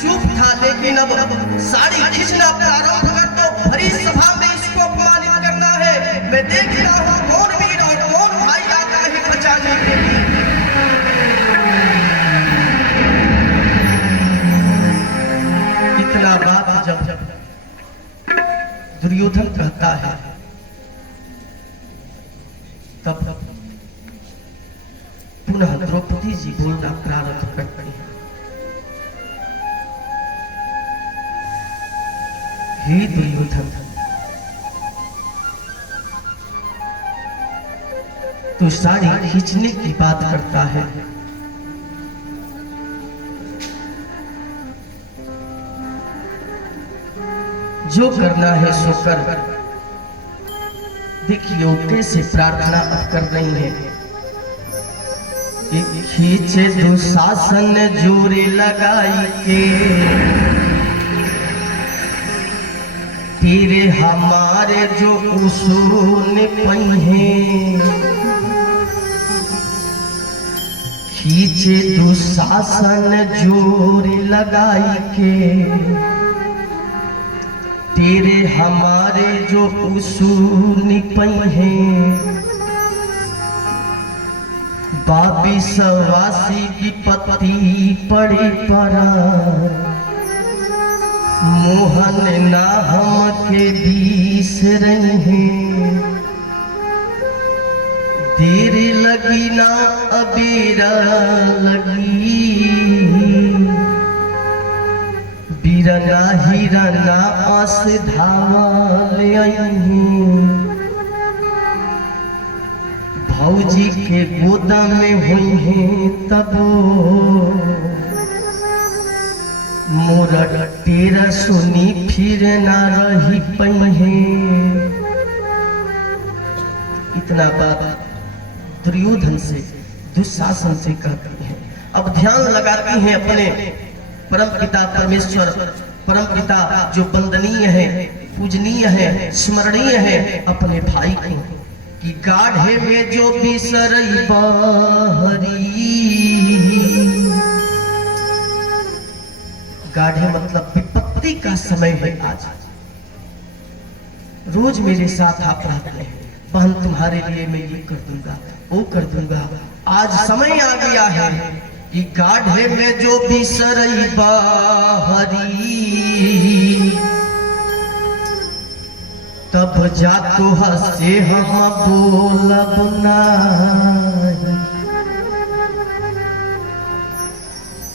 चुप था, लेकिन अब साड़ी खींचना प्रारंभ कर दो। भरी सभा में इसको अपमानित करना है। मैं देख रहा हूँ कौन वीर और कौन भाई आता है बचाने के लिए। इतना बात जब दुर्योधन कहता है तब पुनः द्रौपदी जी बोलना प्रारंभ करती है। हे दुर्योधन, तू साड़ी खींचने की बात करता है। जो करना है सो कर। देखिए कैसे प्रार्थना अब कर रही है। खींचे दुशासन जोरे लगाई के, तेरे हमारे जो उसूल पहिए। खींचे दुशासन जोरे लगाई के, तेरे हमारे जो उसूल पहिए। बाबी सवासी विपत्ति पड़ी पड़ा, मोहन ना हम के बीस रहे। देर लगी ना अबेरा लगी, बीरना हिरना आस धावल आई। भौजी के गोदा में हुई है तबो, मोरा तेरा सुनी फिर ना रही पहिए। इतना बात दुर्योधन से दुशासन से कहती है। अब ध्यान लगाती हैं अपने परमपिता परमेश्वर, परमपिता जो वंदनीय है, पूजनीय है, स्मरणीय है, अपने भाई को कि गाढ़े में जो बिसरई बहरी। गाढ़े मतलब विपत्ति का समय है। आज रोज मेरे साथ आप रहते हैं, बहन तुम्हारे लिए मैं ये कर दूंगा वो कर दूंगा। आज समय आ गया है कि गाढ़े में जो बिसरई बहरी, तब जा तो हसे हम बोलब नहीं।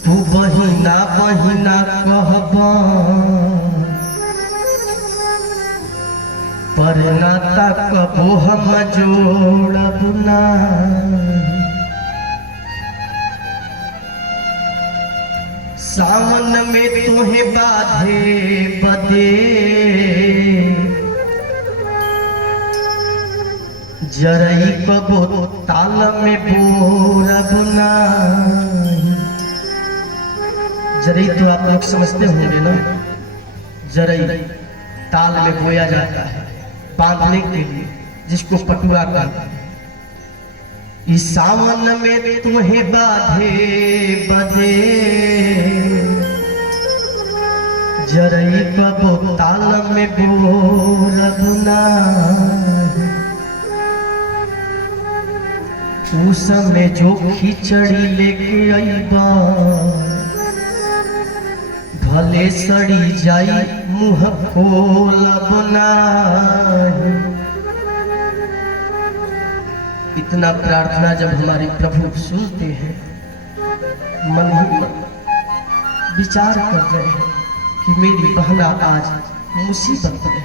तू बहिना बहिना कहबा, पर नाता कबो हम जोड़ब नहीं। सावन में तोहे बाधे बदे, जरई कबो ताल में बोरब नहीं। जरई तो आप लोग समझते होंगे ना, जरई ताल में बोया जाता है बांधने के लिए, जिसको पटुआ कहते हैं। इस सावन में तुम्हें बाधे बदे, जरई कबो ताल में बोरब नहीं। उस समय जो खिचड़ी लेके आईबा, भले सड़ी जाई मुँह खोलब नहीं। इतना प्रार्थना जब हमारे प्रभु सुनते हैं, मन ही मन विचार कर रहे हैं कि मेरी बहना आज मुसीबत में,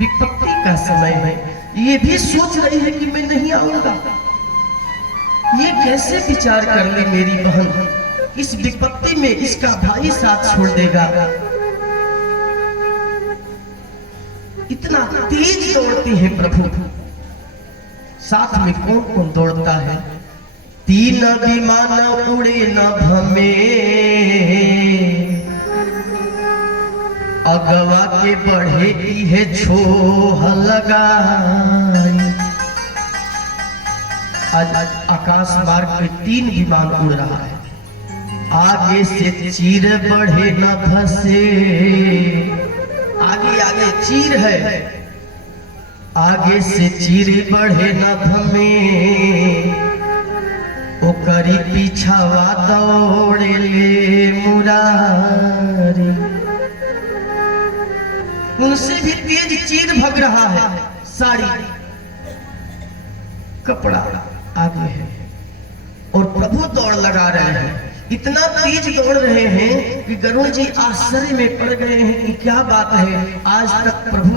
विपत्ति का समय है। ये भी सोच रही है कि मैं नहीं आऊंगा। ये कैसे विचार कर ले मेरी बहन, इस विपत्ति में इसका भाई साथ छोड़ देगा। इतना तेज दौड़ते हैं प्रभु, साथ में कौन कौन दौड़ता है। तीन विमान उड़े नभ में, अगवा के बढ़े है छोह लगाई। आज आकाश मार्ग में 3 विमान उड़ रहा है। आगे से चीर बढ़े न फंसे, आगे आगे चीर है, आगे से चीर बढ़े न भमे, ओकरी पीछावा दौड़े ले मुरारी। उनसे भी तेज चीर भग रहा है, साड़ी कपड़ा आगे है और प्रभु दौड़ लगा रहे हैं। इतना तेज दौड़ रहे हैं कि गरुड़ जी आश्चर्य में पड़ गए हैं कि क्या बात है, आज तक प्रभु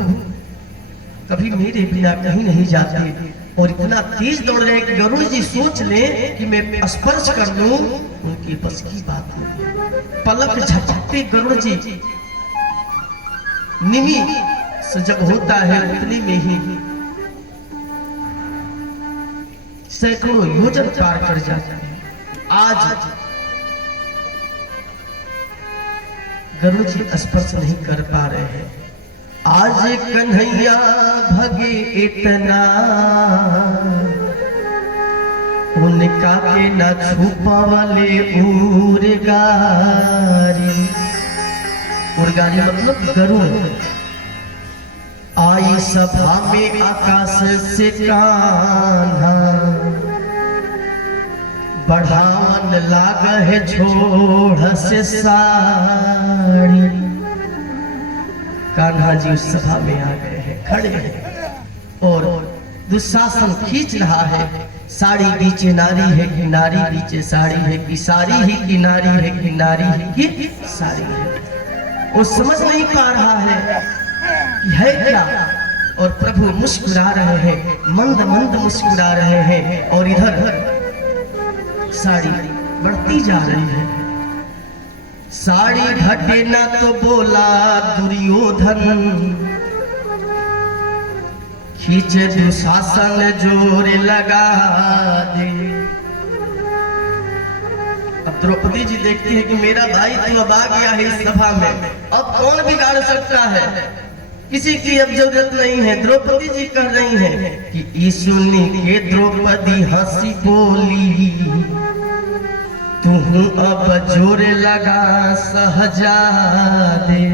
कभी मेरे बिना कहीं नहीं जाते और इतना तेज दौड़ रहे हैं कि गरुड़ जी सोच लें कि मैं स्पर्श कर लूं, उनकी बस की बात नहीं। पलक झपकते गरुड़ जी निमी से जब होता है उतने में ही सैकड़ों योजन पार कर जाते हैं। आज गरुड़ जी स्पर्श नहीं कर पा रहे हैं। आज कन्हैया भगे इतना, उनका के न छुपा वाले उड़गारी। उड़गारी मतलब गरुड़। आई सभा में आकाश से कान्हा, बढ़ावन लाग है छोड़ से साड़ी। कान्हा जी उस सभा में आ गए हैं, खड़े हैं और दुशासन खींच रहा है। साड़ी बीचे नारी है कि नारी बीचे साड़ी है, कि साड़ी ही की नारी है कि नारी ही की साड़ी है। वो समझ नहीं पा रहा है कि है क्या। और प्रभु मुस्कुरा रहे हैं, मंद मंद मुस्कुरा रहे हैं और इधर साड़ी बढ़ती जा रही है। साड़ी घटे ना तो बोला दुर्योधन, खींचे दुशासन जोर लगा दे। अब द्रौपदी जी देखती है कि मेरा भाई तो अब आ गया है इस सभा में, अब कौन बिगाड़ सकता है, किसी की अब जरूरत नहीं है। द्रौपदी जी कह रही हैं कि सुनी के द्रौपदी हंसी बोली, तू अब जोर लगा सहजादे।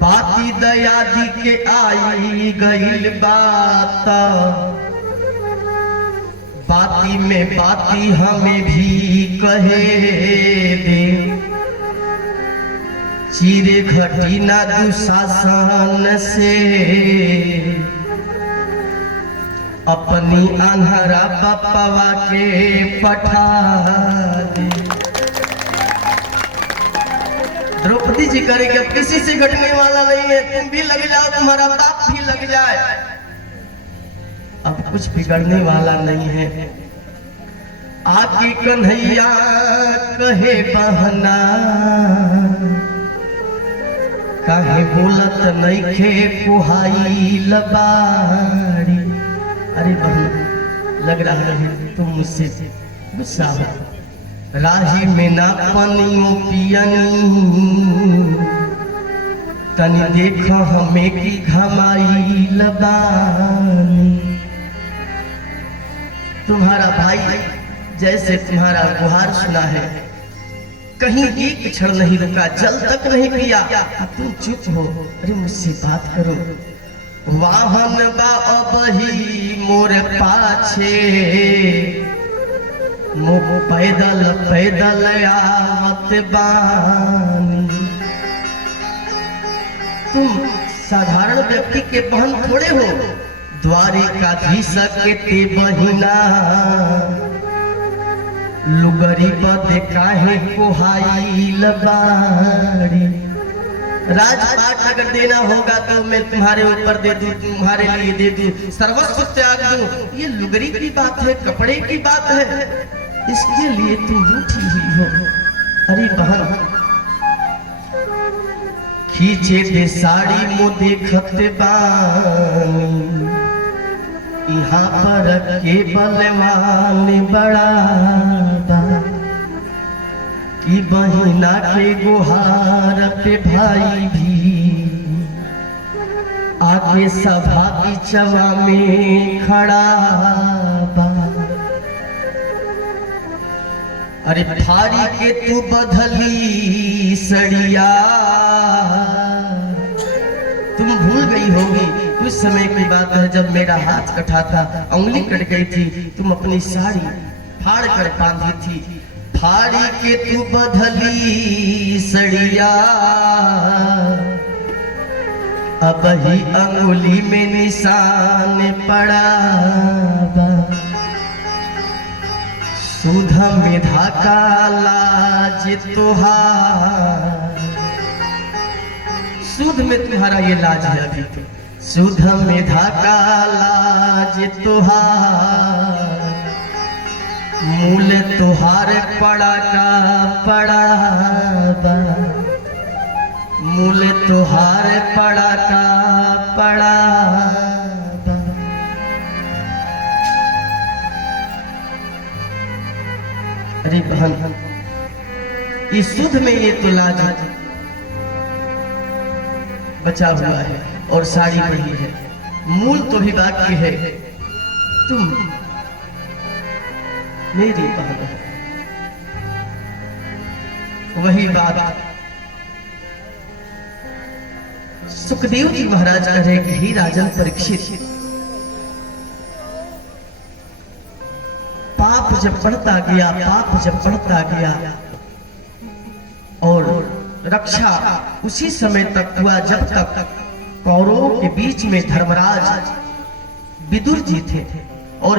बाती दयादी के आई गईल बात, बाती में बाती हमें भी कहे दे। चीरे घटी ना दुशासन से, अपनी अनहरा पप्पवा के पठा दे। द्रौपदी जी करेगी अब किसी से घटने वाला नहीं है, तुम भी लग जाओ, तुम्हारा बाप भी लग जाए, अब कुछ बिगड़ने वाला नहीं है। आके कन्हैया कहे बहना, काहे बोलत नइखे कुहाई लबाड़ी। अरे बहन लग रहा है तुम मुझसे गुस्सा हो, राही में ना पानियों पियनी, तनी देख हमें की घमाई लबानी। तुम्हारा भाई जैसे तुम्हारा गुहार सुना है, कहीं एक क्षण नहीं रुका, जल तक नहीं पिया, तुम चुप हो। अरे मुझसे बात करो। वाहन बा अबही मोर पाछे, मो पैदल पैदल आवत बानी। तुम साधारण व्यक्ति के बहन थोड़े हो, द्वारिकाधीश के ते बहिना, लुगरी बदे काहे कोहाई लबाड़ी। राजपाट अगर देना होगा तो मैं तुम्हारे ऊपर दे दूं, तुम्हारे लिए दे दूं, सर्वस्व त्याग दूं। ये लुगरी की बात है, कपड़े की बात है, इसके लिए तुम रूठी हुई हो। अरे बहन खींचे दे साड़ी मो देखत बानी, यहाँ पर के बलवान बड़ा कि बहिना के गुहार पे भाई भी आगे सभा की चवा में खड़ा बा। अरे फाड़ी के तू बदली सड़िया, तुम भूल गई होगी कुछ समय की बात है जब मेरा हाथ कटा था, उंगली कट गई थी, तुम अपनी साड़ी फाड़ कर बांधी थी। फाड़ी के तू बदली सड़िया, अब ही अंगुली में निशान पड़ा, सुधा में धाका लाज तुहार, सुध में तुम्हारा ये लाज है अभी तो, सुध में धाका लाज तुहार, मूल तुहार पड़ा का पड़ा, मूल तुहार पड़ा का पड़ा। अरे बहन, इस सुध में ये तो लाज बचा हुआ है और साड़ी पड़ी है, मूल तो भी बाकी है। तुम मेरी बहन हो। वही बात सुखदेव जी महाराज कह रहे कि हे राजन परीक्षित, पाप जब बढ़ता गया, पाप जब बढ़ता गया और रक्षा उसी समय तक हुआ जब तक कौरवों के बीच में धर्मराज विदुर जी थे।